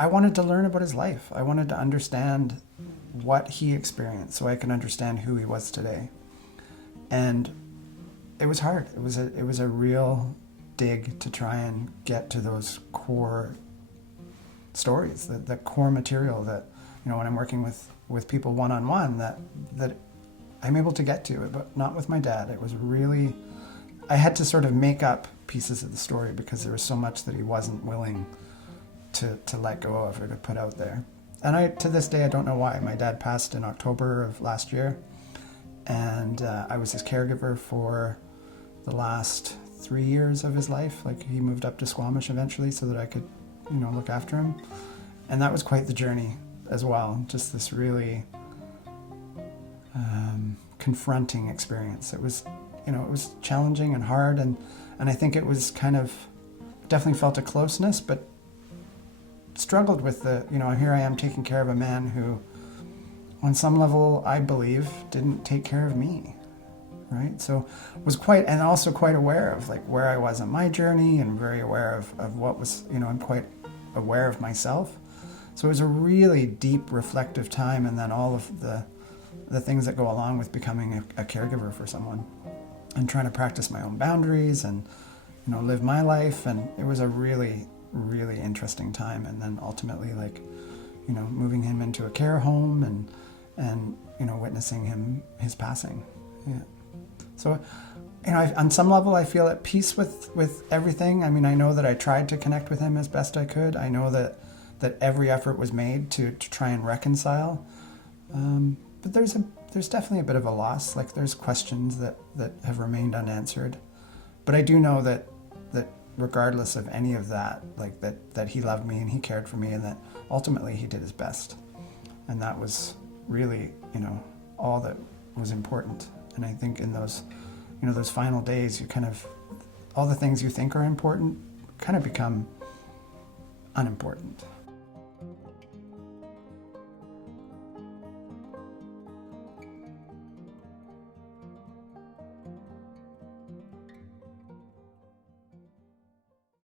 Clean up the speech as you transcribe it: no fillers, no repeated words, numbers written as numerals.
I wanted to learn about his life. I wanted to understand what he experienced so I can understand who he was today. And it was hard. It was a real dig to try and get to those core stories, the core material that, when I'm working with people one-on-one, that I'm able to get to it, but not with my dad. It was really, I had to sort of make up pieces of the story because there was so much that he wasn't willing to let go of or to put out there. And to this day, I don't know why. My dad passed in October of last year, and I was his caregiver for the last 3 years of his life. Like, he moved up to Squamish eventually so that I could, look after him. And that was quite the journey as well. Just this really confronting experience. It was, it was challenging and hard, and I think it was kind of, definitely felt a closeness, but struggled with here I am taking care of a man who, on some level, I believe, didn't take care of me, right? So was also quite aware of like where I was on my journey, and very aware of what was, I'm quite aware of myself. So it was a really deep, reflective time, and then all of the things that go along with becoming a caregiver for someone, and trying to practice my own boundaries and, live my life. And it was a really, really interesting time. And then ultimately, like, moving him into a care home and witnessing his passing. Yeah. So, on some level, I feel at peace with everything. I mean, I know that I tried to connect with him as best I could. I know that every effort was made to try and reconcile. But there's definitely a bit of a loss. Like, there's questions that have remained unanswered. But I do know that regardless of any of that, like that he loved me and he cared for me, and that ultimately he did his best. And that was really, all that was important. And I think in those, those final days, you kind of, all the things you think are important kind of become unimportant.